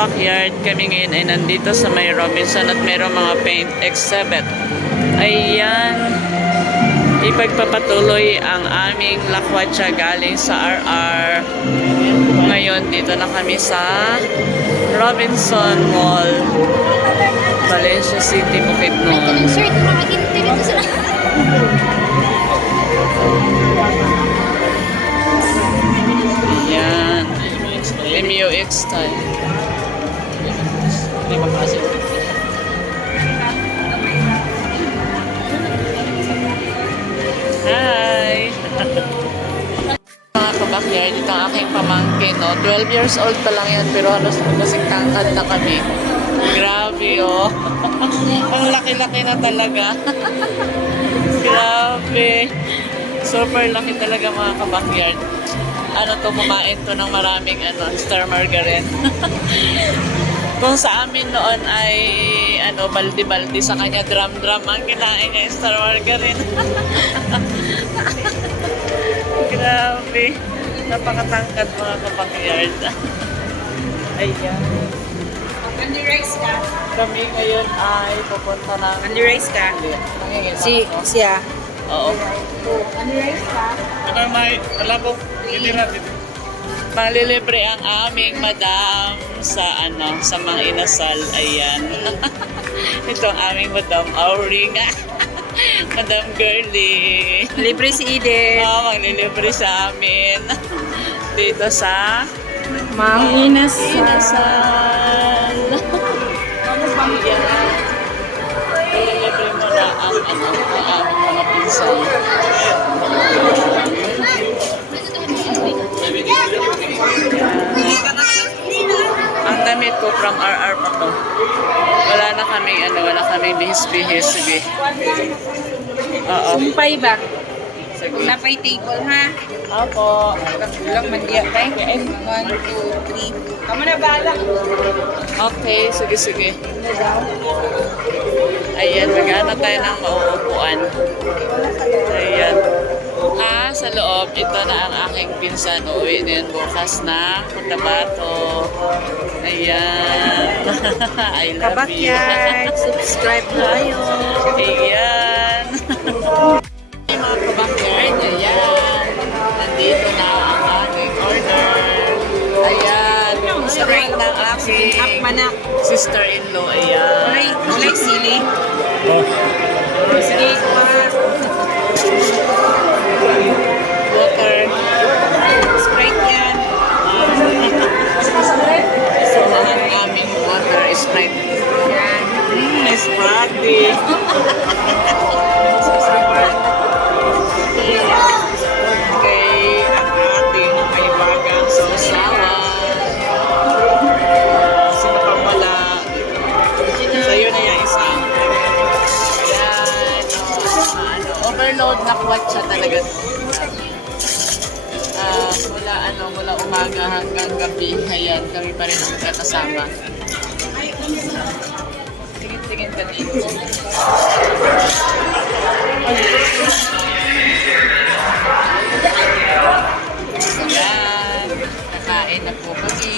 Backyard kami ngayon ay nandito sa may Robinson at mayroong mga paint exhibit. Ayan, ipagpapatuloy ang aming lakwatsa galing sa RR. Ngayon dito na kami sa Robinson Mall, Valencia City, Bukidnon. Ayan, MUX time. Hi! Mga kabakyard, ito ang aking pamangkin, no? 12 years old pa lang yan, pero halos kasing tangkad na kami. Grabe, oh. Ang laki-laki na talaga. Grabe. Super laki talaga mga kabakyard. Ano to, kumain to ng maraming star margarine. Kung sa amin noon ay baldi-baldi, sa kanya drum-drum ang kinain niya, star margarine. Grabe. Napakatangkad mga kabakyard. Ayan. Mandy-rice ka? Kami ngayon ay pupunta ng... Mandy-rice ka? Siya. Oo. Mandy-rice ka? Ano may alabok? Hindi natin. Manglilibre ang aming madam sa sa mga inasal. Ayan. Ito ang aming madam Auring. Madam Girly. Libre si Eden. Oo, maglilibre sa amin. Dito sa Mga inasal. Ayan. Maglilibre mo na ang aming mga pinsan. Ang damit ko from RR pa to. Wala na kaming bihis-bihis. Sige. Oo. Sumpay ba? Sige. Napay table ha? Opo. Kakulang man diya tayo. 1, 2, 3. Kamu na bala. Okay, sige. Ayan, maghanap tayo ng mauupuan. Ayan. Sa loob, ito na ang aking pinsan. Uwi na yun bukas na Cotabato. Ayan. I love you. Kabakyard, subscribe tayo. Ayan. Mga kabakyard, ayan. Nandito na ang aking order. Ayan. Straight ng aking Manak. sister-in-law. Ayan. Ulay sili. Oh. Sige, Water. Sprite yan. So, ang aming water is Sprite. Yan. Sprite. Okay, ang ating may bagang sausawan. Sino pang wala? Sa'yo na yung isa. Ayan. Overload na kwatsa talaga. Mula umaga hanggang gabi. Ayan, kami pa rin ang magkakasama. Tingin-tingin ka dito. Ayan, kakain na po kami.